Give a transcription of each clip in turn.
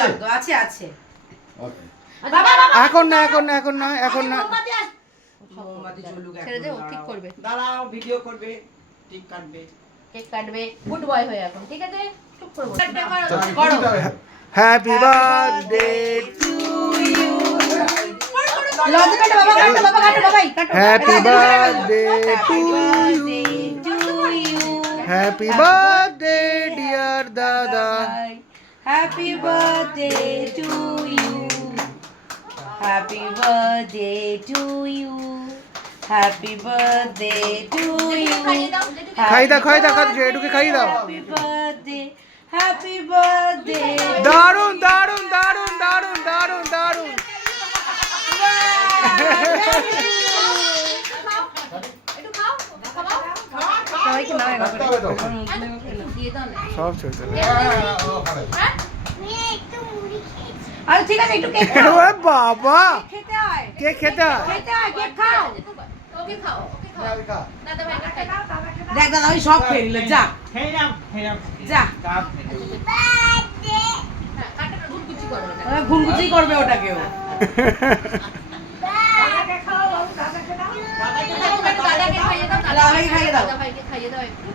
লাগতো, আছে আছে। এখন না এখন না এখন না এখন না মোমবাতি জ্বলুক ছেড়ে দে, ও এখন, ঠিক করবে। দাঁড়াও ভিডিও করবে, ঠিক কাটবে। কেক কাটবে, গুড বয় হয়ে এখন, ঠিক আছে? চুপ করে বস। করো। হ্যাপি বার্থডে লজ্জা কাটো, বাবা কাটো, বাবা কাটো, বাবাই কাটো। Happy birthday to you. Happy birthday dear দাদা happy birthday to you, happy birthday to you, happy birthday to you. খাই দাও খাই দাও এটুকে খাই দাও হ্যাপি বার্থডে, হ্যাপি বার্থডে। দারুন দারুন দারুন দারুন দারুন দারুন একটু খাও, খাও। সবাইকে নাও একবার করে। দিয়ে দাও না। সব চলছে হ্যাঁ? আরে ঠিক আছে, একটু কেক খাও। ওরে বাবা খেতে হয়, কে খেতে হয়? খেতে হয়, কেক খাও। ওকে খাও, ওকে খাও। দাদা ভাই খাই। দেখ দাদা আমি সব খেয়ে নিল, যা যা। হ্যাঁ, কাটাটা ভুল কুচি করো না। ঘুনঘুচি করবে ওটাকেও। দাদাকে খাইয়ে দাও, দাদাভাইকে খাইয়ে দাও। দাদাভাইকে খাইয়ে দাও একটু।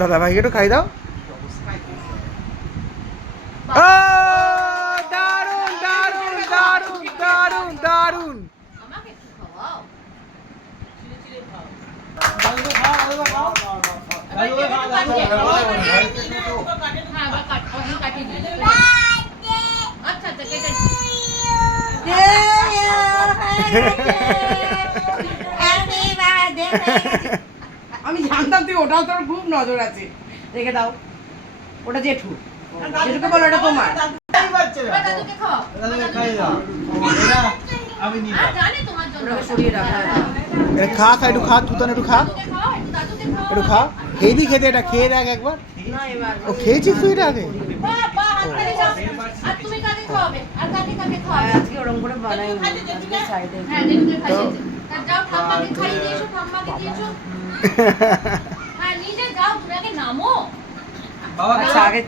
দাদা ভাইকে একটু খাই দাও ও দারুন দারুন দারুন দারুন দারুন আমাকে একটু খাওয়াও। হ্যাঁ, আবার কাটিয়ে দিই। আচ্ছা, কেটে দিই। আমি জানতাম তুই ওটাও তোর খুব নজর আছে, রেখে দাও। ওটা জেঠু, জেঠুকে বলো ওটা তোমার। এবার দাদুকে খাওয়াও। জানি তোমার জন্য। ওটাকে সরিয়ে রাখো। খা খা একটু খা তুই তো একটু খা দাদুকে খাওয়াও, একটু দাদুকে খাওয়াও। একটু খা হেভি খেতে এটা খেয়ে দেখ একবার না এবার ও খেয়েছিস তুই এটা আগে বাহ, বাহ, হাত তালি দাও। আর তুমি কাকে খাওয়াবে? আর কাকে খাওয়াবে? আজকে ওরকম করে বানাই সাইডে। হ্যাঁ, জেঠুকে খাইয়েছে। তা যাও, ঠাম্মাকে খাইয়ে দিয়েছো, ঠাম্মাকে দিয়েছো। হ্যাঁ, নিজে যাও, তুমি আগে নামো। আচ্ছা আগে